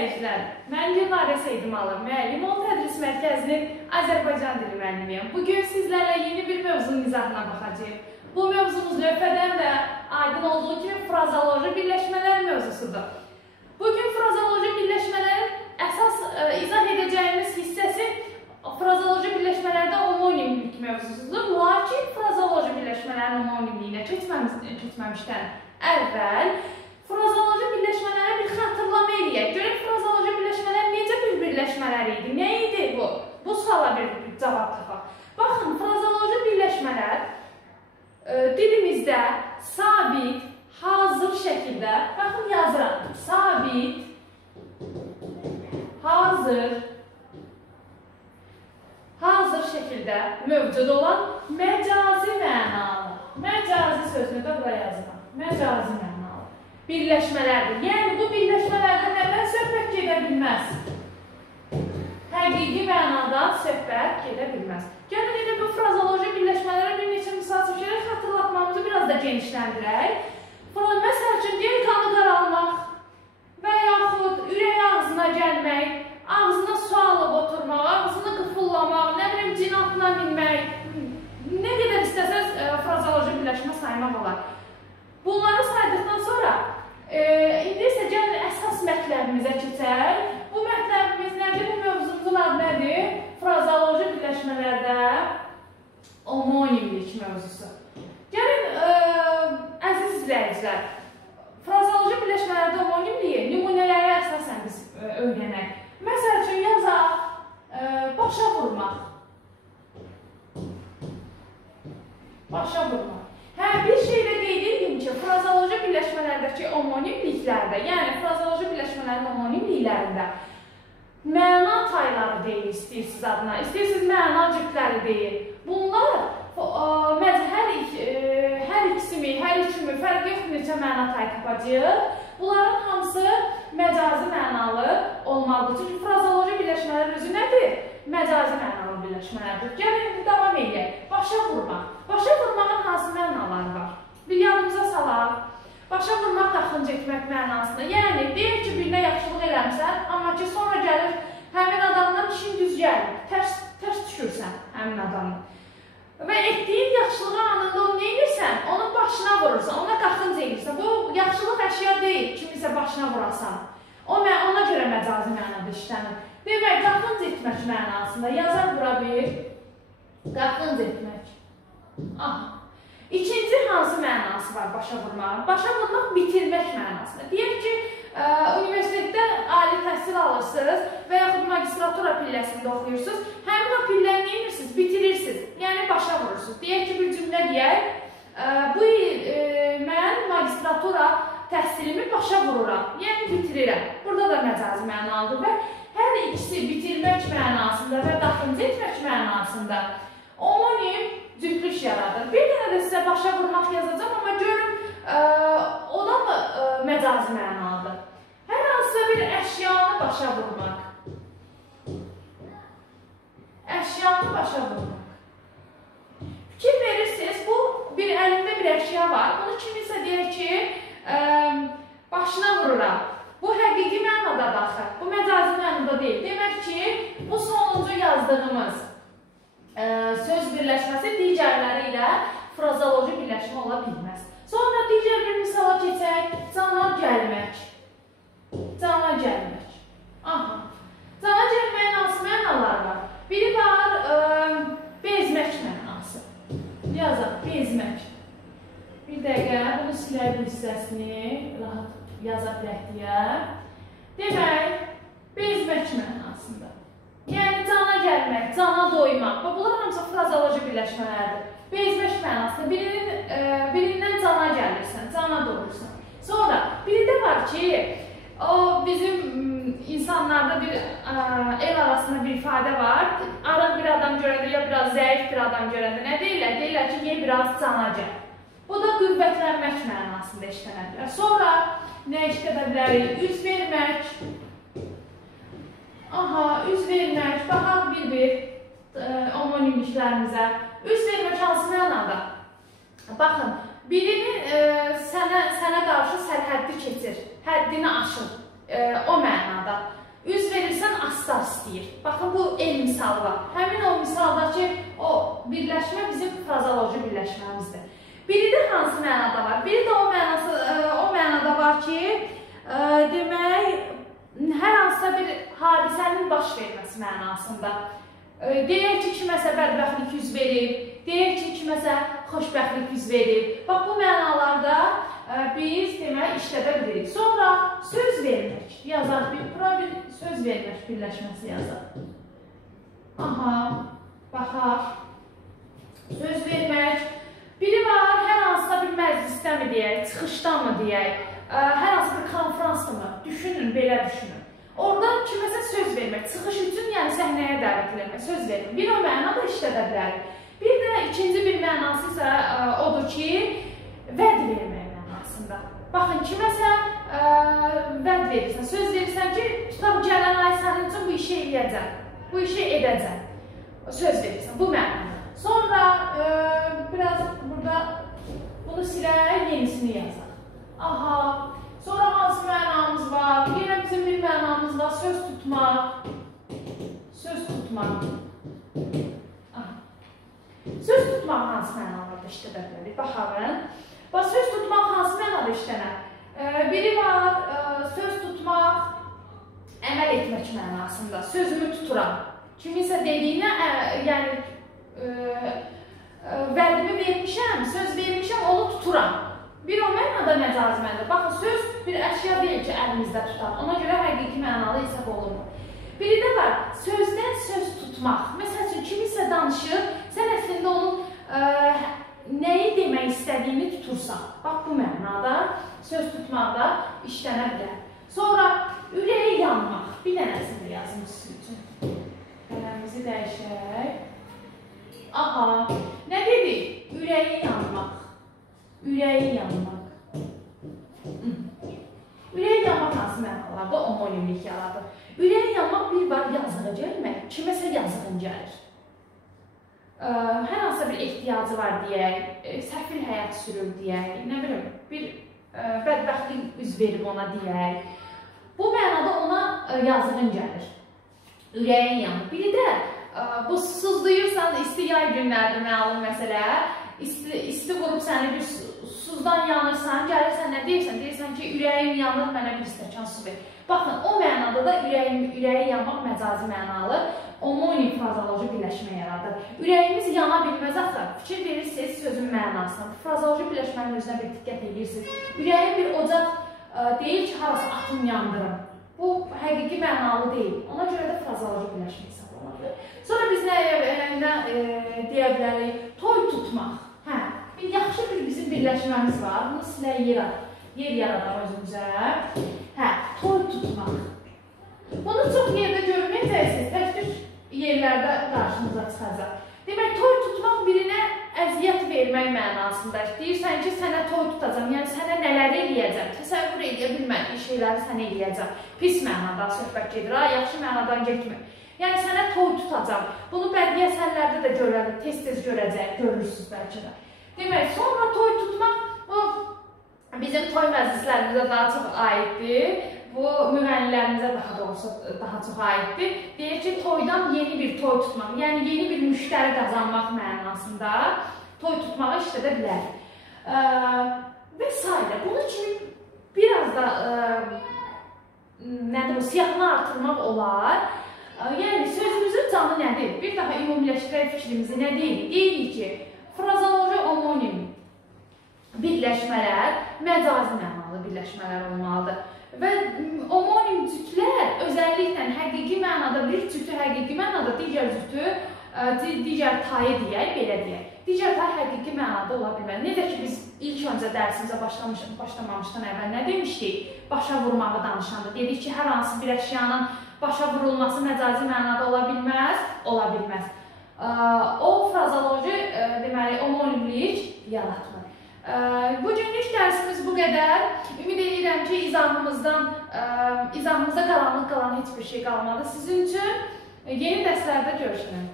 izləyicilər, mən Gülnarə Seydimalı, müəllim ol tədris mərkəzinin Azərbaycan dili müəllimiyəm. Bugün sizlərlə yeni bir mövzunun izahına baxacağıq. Bu mövzumuz lövhədən də aydın olduğu kimi frazoloji birləşmələr mövzusudur. Bugün frazoloji birləşmələrin əsas izah edəcəyimiz hissəsi frazoloji birləşmələrdə homonimlik mövzusudur. Lakin frazoloji birləşmələrin homonimliyinə keçməmişdən əvvəl frazoloji birləşmələrə bir xatırlama eləyək. Görək, frazoloji birləşmələr necə bir birləşmələr idi? Nə idi bu? Bu suala bir cavab tapaq. Baxın, frazoloji birləşmələr dilimizdə sabit, hazır şəkildə, baxın yazıram, sabit, hazır şəkildə mövcud olan məcazi mənalı. Məcazi sözünü də buraya yazıram. Məcazi mənalı birləşmələrdir. Yəni, bu birləşmələrdə nədən söhbət gedə bilməz? Həqiqi mənadan söhbət gedə bilməz. Gəlin, elə bu frazoloji birləşmələrə bir neçə misal çəkərək xatırlatmamızı biraz da genişləndirək. Məsəl üçün, deyil qanı qaralmaq və yaxud ürək ağzına gəlmək, ağzına su alıb oturmaq, ağzını qıfıllamaq, nə bilim, cin atına minmək, nə qədər istəsəz frazoloji birləşmə saymaq olar. Bunları saydıqdan sonra indi isə gəlin əsas mətləbimizə keçək. Bu mətləbimiz nədir? Bu mövzumuzun adı nədir? Frazoloji birləşmələrdə homonimlik mövzusu. Gəlin, əziz izləyicilər, frazoloji birləşmələrdə homonimliyi nümunələri əsasən biz öyrənək. Məsəl üçün, yazaq, başa vurmaq. Başa vurmaq. Bir şeylə qeyd edeyim ki, frazoloji birləşmələrdəki homonimliklərdə, yəni frazoloji birləşmələrin homonimliklərində məna tayları deyil istəyirsiniz adına, istəyirsiniz məna cübləri deyil. Bunlar hər ikisini fərq yox neçə məna tay tapacaq. Bunların hamısı məcazi mənalı olmalıdır. Çünki frazoloji birləşmələr özü nədir? Məcazi mənalı birləşmələrdir. Gəlin, davam edək. Başa vurmaq. Başa vurmağın hansı mənaları var? Bir yadımıza salaq. Başa vurmaq daxınca etmək mənasında. Yəni, deyək ki, birinə yaxşılıq eləmsən, amma ki, sonra gəlir həmin adamdan işin düz gəlir. Tərs düşürsən həmin adamın. Və etdiyin yaxşılığı anında onu nə edirsən? Onun başına vurursan, ona qaxınca edirsən. Bu, yaxşılıq əşya deyil, kimisə başına vurasan. Ona görə məcazi mənada işlənir. Demək, qaxınca etmək mənasında yazar vura bir, qaxınca etmək. Aha. İkinci hansı mənası var başa vurmaq? Başa vurmaq bitirmək mənasında. Deyək ki, universitetdə ali təhsil alırsınız və yaxud magistratura pilləsində oxuyursunuz. Həmin o pilləni nə edirsiniz? Bitirirsiniz. Yəni, başa vurursunuz. Deyək ki, bir cümlə deyək, bu il mən magistratura təhsilimi başa vururam. Yəni, bitirirəm. Burada da məcazi mənalıdır və hər ikisi bitirmək mənasında və daxınca etmək mənasında homonim cütlük yaradır. Bir dənə də sizə başa vurmaq yazacaq, amma görün, o da mı məcazi mənalıdır? Hər hansısa bir əşyanı başa vurmaq. Əşyanı başa vurmaq. Fikir verirsiniz, bu bir əlində bir əşya var. Bunu kimisə deyək ki, başına vururam. Bu həqiqi mənada daxil. Bu məcazi mənada deyil. Demək ki, bu sonuncu yazdığımız söz birləşməsi digərləri ilə frazoloji birləşmə ola bilməz. Sonra digər bir misala keçək. Cana gəlmək. Cana gəlmək. Aha. Cana gəlməyin hansı mənaları var? Biri var bezmək mənası. Yazaq, bezmək. Bir dəqiqə, bunu silək bu hissəsini rahat yaza bilək deyə. Demək, bezmək mənasında. Yəni, cana gəlmək, cana doymaq. Bunlar hamısı frazoloji birləşmələrdir. Bezmək mənasında birindən cana gəlirsən, cana doyursan. Sonra, biri də var ki, o bizim insanlarda bir el arasında bir ifadə var. Arıq bir adam görəndə, ya biraz zəif bir adam görəndə nə deyirlər? Deyirlər ki, ye biraz cana gəl. Bu da qüvvətlənmək mənasında işlənə bilər. Sonra, nə işlədə bilərik? Üz vermək. Aha, üz vermək, baxaq bir homonimliklərimizə. Üz vermək hansı mənada? Baxın, birini sənə qarşı sərhəddi keçir, həddini aşır. o mənada. Üz verirsən, astar istəyir. Baxın, bu el misalı var. Həmin o misaldakı o birləşmə bizim frazoloji birləşməmizdir. Biri də hansı mənada var? Biri də o mənada var ki, demək, hər hansısa bir hadisənin baş verməsi mənasında. Deyək ki, kiməsə bədbəxtlik üz verib, deyək ki, kiməsə xoşbəxtlik üz verib. Bax, bu mənalarda biz demək işlədə bilirik. Sonra söz vermək yazaq. Bura bir söz vermək birləşməsi yazaq. Aha, baxaq. Söz vermək. Biri var, hər hansısa bir məclisdə mi deyək, çıxışda mı deyək, hər hansı bir konferansda mı? Düşünün, belə düşünün. Orada kiməsə söz vermək, çıxış üçün, yəni səhnəyə dəvət edilmək, söz vermək. Bir o mənada işlədə bilərik. Bir də ikinci bir mənası isə odur ki, vəd vermək mənasında. Baxın, kiməsə vəd verirsən, söz verirsən ki, tutaq gələn ay sənin üçün bu işi eləyəcəm, bu işi edəcəm. Söz verirsən, bu mənada. Sonra biraz burada bunu silək, yenisini yazaq. Aha. Sonra hansı mənamız var? Yenə bizim bir mənamız var. Söz tutmaq. Söz tutmaq. Söz tutmaq hansı mənalarda işlədə bilərik? Baxalım. Söz tutmaq hansı mənada işlənər? Biri var, söz tutmaq, əməl etmək mənasında. Sözümü tuturam. Kiminsə dediyinə, yəni, vədimi vermişəm, söz vermişəm, onu tuturam. Bir o mənada məcazi mənada. Baxın, söz bir əşya deyil ki, əlimizdə tutar. Ona görə həqiqi mənalı hesab olunur. Biri də var, sözdən söz tutmaq. Məsəl üçün, kimisə danışır, sən əslində onun nəyi demək istədiyini tutursan. Bax, bu mənada söz tutmaqda işlənə bilər. Sonra, ürəyi yanmaq. Bir dənəsində yazım sizin üçün. Qələmimizi dəyişək. Aha, nə dedik? Ürəyi yanmaq. Ürəyi yanmaq. Ürəyi yanmaq hansı mənalarda homonimlik yaradır? Ürəyi yanmaq bir var yazığı gəlmək, kiməsə yazığın gəlir. Hər hansısa bir ehtiyacı var deyək, səfil həyat sürür deyək, nə bilim, bir bədbəxtlik üz verib ona deyək. Bu mənada ona yazığın gəlir. Ürəyin yanır. Biri də, bu susuzlayırsan, isti yay günlərdir məlum məsələ, isti vurub səni bir susuzdan yanırsan, gəlirsən, nə deyirsən? Deyirsən ki, ürəyim yanır, mənə bir stəkan su ver. Baxın, o mənada da ürəyi yanmaq məcazi mənalı, homonim frazoloji birləşmə yaradır. Ürəyimiz yana bilməz axı. Fikir verirsiniz sözün mənasına. Frazoloji birləşmənin özünə bir diqqət edirsiniz. Ürəyim bir ocaq deyil ki, harası atım yandırım. Bu həqiqi mənalı deyil. Ona görə də frazoloji birləşmə hesab olunur. Sonra biz nə deyə bilərik? Toy tutmaq. Bir yaxşı bir bizim birləşməmiz var. Bunu silə yer yaradaq özümüzə. Toy tutmaq. Bunu çox yerdə görməyəcəksiniz. Tək-tük yerlərdə qarşınıza çıxacaq. Demək, toy tutmaq birinə əziyyət vermək mənasında. Deyirsən ki, sənə toy tutacam, yəni sənə nələr eləyəcəm, təsəvvür edə bilmədiyi şeyləri sənə eləyəcəm. Pis mənadan söhbət gedir, yaxşı mənadan getmir. Yəni, sənə toy tutacam. Bunu bədii əsərlərdə də görərik, tez-tez görəcək, görürsünüz bəlkə də. Demək, sonra toy tutmaq, bu bizim toy məclislərimizə daha çox aiddir. Bu, müğənnilərimizə daha çox aiddir. Deyək ki, toydan yeni bir toy tutmaq, yəni yeni bir müştəri qazanmaq mənasında toy tutmağı işlədə bilərik. Və s. Bunun kimi biraz da siyahını artırmaq olar. Yəni, sözümüzün canı nədir? Bir daha ümumiləşdirək fikrimizi nə deyirik? Deyirik ki, frazoloji homonim birləşmələr məcazi mənalı birləşmələr olmalıdır. Və homonim cütlər özəlliklə həqiqi mənada bir cütü həqiqi mənada, digər cütü, digər tayı deyək, belə deyək. Digər tay həqiqi mənada ola bilməz. Necə ki, biz ilk öncə dərsimizə başlamamışdan əvvəl nə demişdik? Başa vurmağı danışanda. Dedik ki, hər hansı bir əşyanın başa vurulması məcazi mənada ola bilməz? Ola bilməz. O frazoloji, deməli, homonimlik yaratmır. Bugünlük dərsimiz bu qədər. Ümid edirəm ki, izahımızda qaranlıq qalan heç bir şey qalmadı. Sizin üçün yeni dərslərdə görüşürəm.